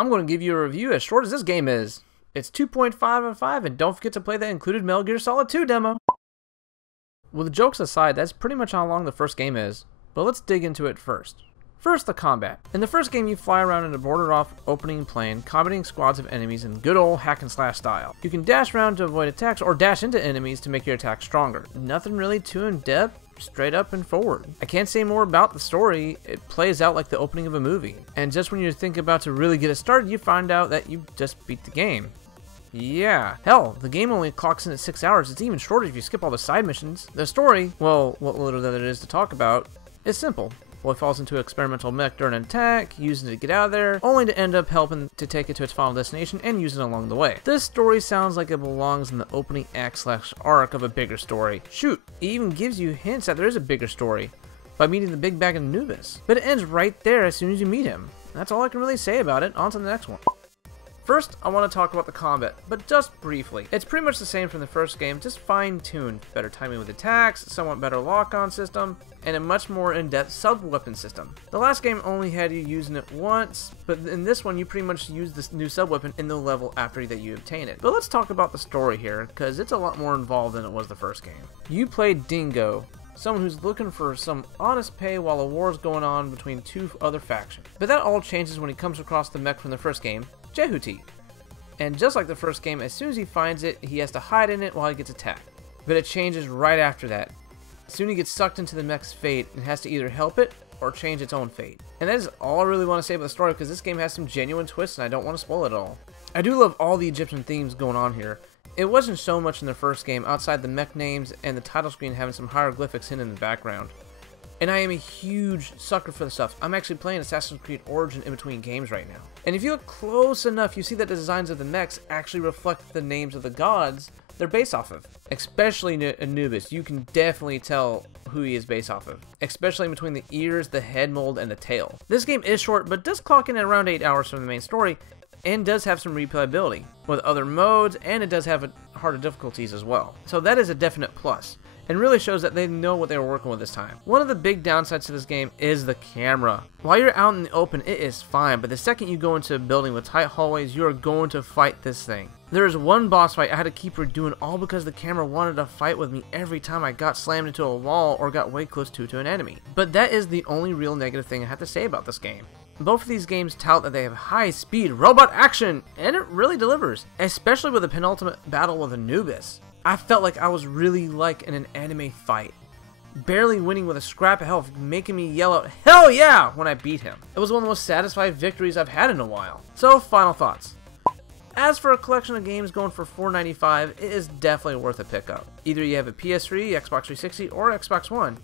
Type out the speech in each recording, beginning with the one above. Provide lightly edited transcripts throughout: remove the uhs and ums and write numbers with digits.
I'm going to give you a review as short as this game is. It's 2.5 out of 5, and don't forget to play the included Metal Gear Solid 2 demo. With jokes aside, that's pretty much how long the first game is, but let's dig into it first. First, the combat. In the first game, you fly around in a boarded-off opening plane, combating squads of enemies in good old hack-and-slash style. You can dash around to avoid attacks, or dash into enemies to make your attack stronger. Nothing really too in-depth, straight up and forward. I can't say more about the story. It plays out like the opening of a movie. And just when you think about to really get it started, you find out that you just beat the game. Yeah, hell, the game only clocks in at 6 hours. It's even shorter if you skip all the side missions. The story, well, what little that it is to talk about, is simple. Boy falls into an experimental mech during an attack, using it to get out of there, only to end up helping to take it to its final destination and use it along the way. This story sounds like it belongs in the opening act/arc of a bigger story. Shoot, it even gives you hints that there is a bigger story by meeting the big bag of Anubis. But it ends right there as soon as you meet him. That's all I can really say about it. On to the next one. First, I want to talk about the combat, but just briefly. It's pretty much the same from the first game, just fine-tuned. Better timing with attacks, somewhat better lock-on system, and a much more in-depth sub-weapon system. The last game only had you using it once, but in this one you pretty much use this new sub-weapon in the level after that you obtain it. But let's talk about the story here, because it's a lot more involved than it was the first game. You played Dingo, someone who's looking for some honest pay while a war is going on between two other factions. But that all changes when he comes across the mech from the first game, Jehuti. And just like the first game, as soon as he finds it, he has to hide in it while he gets attacked. But it changes right after that. Soon he gets sucked into the mech's fate and has to either help it or change its own fate. And that is all I really want to say about the story, because this game has some genuine twists and I don't want to spoil it at all. I do love all the Egyptian themes going on here. It wasn't so much in the first game outside the mech names and the title screen having some hieroglyphics hidden in the background. And I am a huge sucker for the stuff. I'm actually playing Assassin's Creed Origin in between games right now. And if you look close enough, you see that the designs of the mechs actually reflect the names of the gods they're based off of. Especially Anubis, you can definitely tell who he is based off of. Especially between the ears, the head mold, and the tail. This game is short, but does clock in at around 8 hours from the main story, and does have some replayability with other modes, and it does have harder difficulties as well. So that is a definite plus, and really shows that they know what they were working with this time. One of the big downsides to this game is the camera. While you're out in the open, it is fine, but the second you go into a building with tight hallways, you are going to fight this thing. There is one boss fight I had to keep redoing, all because the camera wanted to fight with me every time I got slammed into a wall or got way close to an enemy. But that is the only real negative thing I have to say about this game. Both of these games tout that they have high-speed robot action, and it really delivers, especially with the penultimate battle with Anubis. I felt like I was really like in an anime fight, barely winning with a scrap of health, making me yell out, "Hell yeah!" when I beat him. It was one of the most satisfying victories I've had in a while. So, final thoughts. As for a collection of games going for $4.95, it is definitely worth a pickup. Either you have a PS3, Xbox 360, or Xbox One.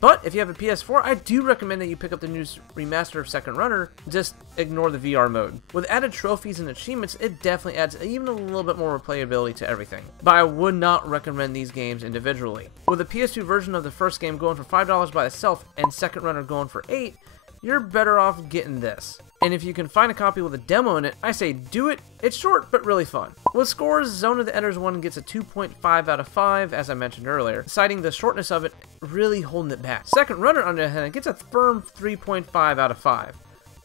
But if you have a PS4, I do recommend that you pick up the new remaster of Second Runner. Just ignore the VR mode. With added trophies and achievements, it definitely adds even a little bit more replayability to everything. But I would not recommend these games individually. With a PS2 version of the first game going for $5 by itself and Second Runner going for $8, you're better off getting this. And if you can find a copy with a demo in it, I say do it. It's short, but really fun. With scores, Zone of the Enders 1 gets a 2.5 out of 5, as I mentioned earlier, citing the shortness of it really holding it back. Second Runner, on the other hand, gets a firm 3.5 out of 5.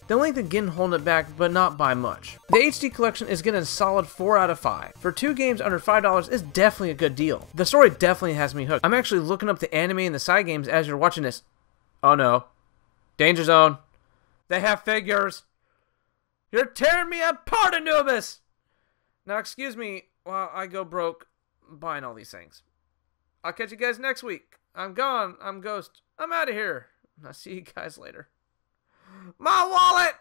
The length again holding it back, but not by much. The HD collection is getting a solid 4 out of 5. For 2 games under $5 is definitely a good deal. The story definitely has me hooked. I'm actually looking up the anime and the side games as you're watching this. Oh no. Danger Zone. They have figures. You're tearing me apart, Anubis! Now, excuse me while I go broke buying all these things. I'll catch you guys next week. I'm gone. I'm Ghost. I'm out of here. I'll see you guys later. My wallet!